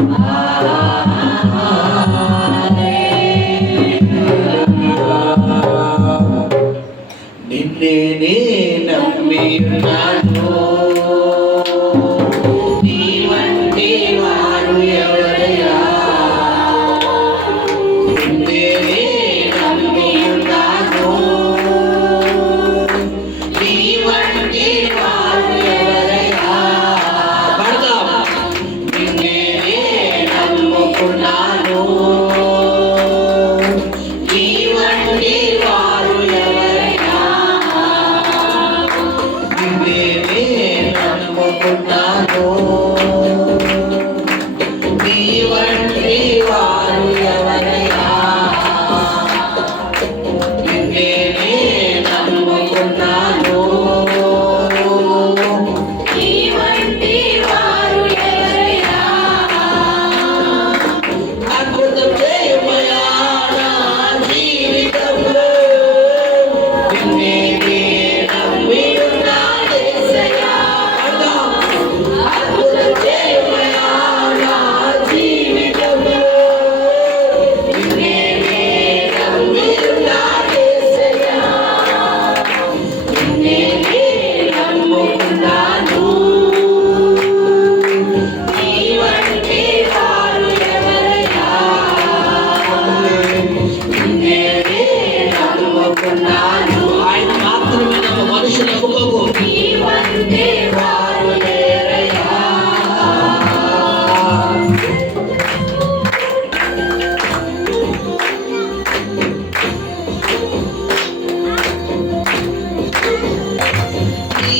Ah. I know.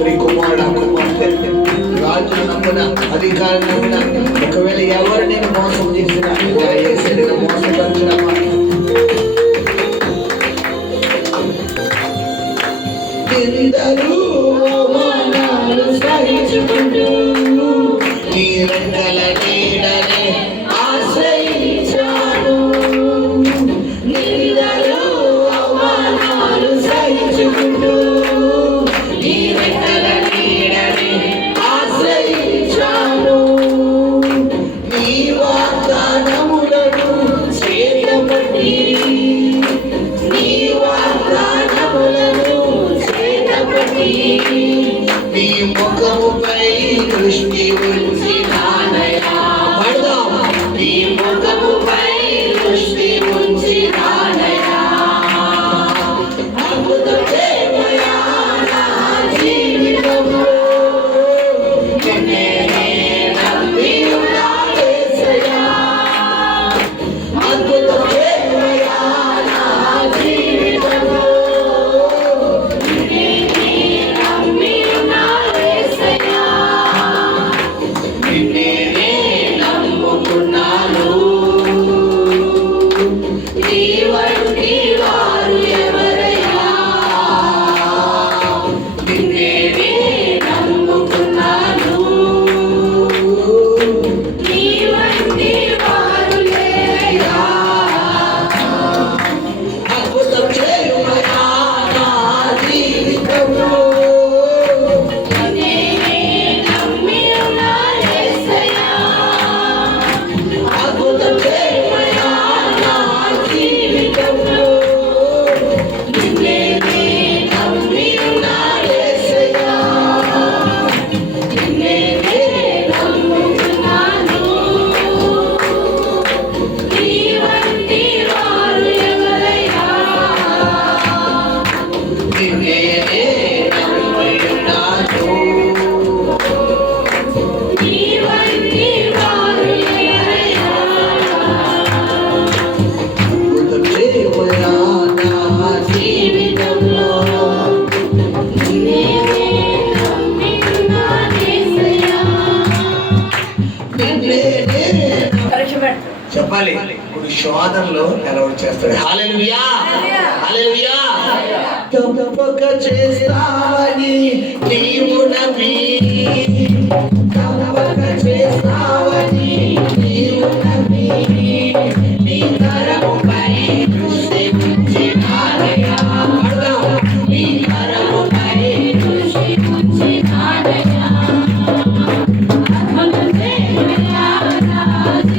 నీ కుమారుడు కుమార్తె రాజు నమ్మున అధికారం నమ్మున ఒకవేళ ఎవరు నేను మోసం చేసిన ఏసే నీ ముఖముపై దృష్టి చెప్పాలి. ఇప్పుడు శోధనలో నిలవడి చేస్తాడు. హాలెలుయా తప్పక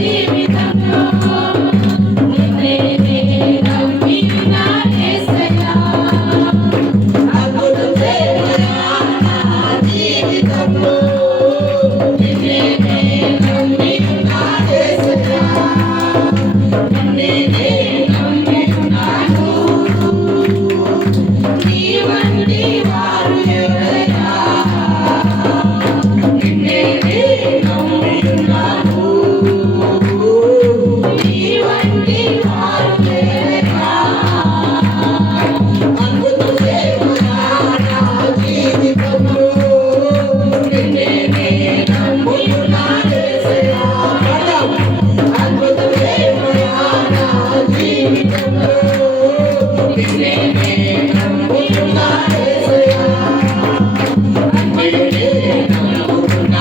Amen.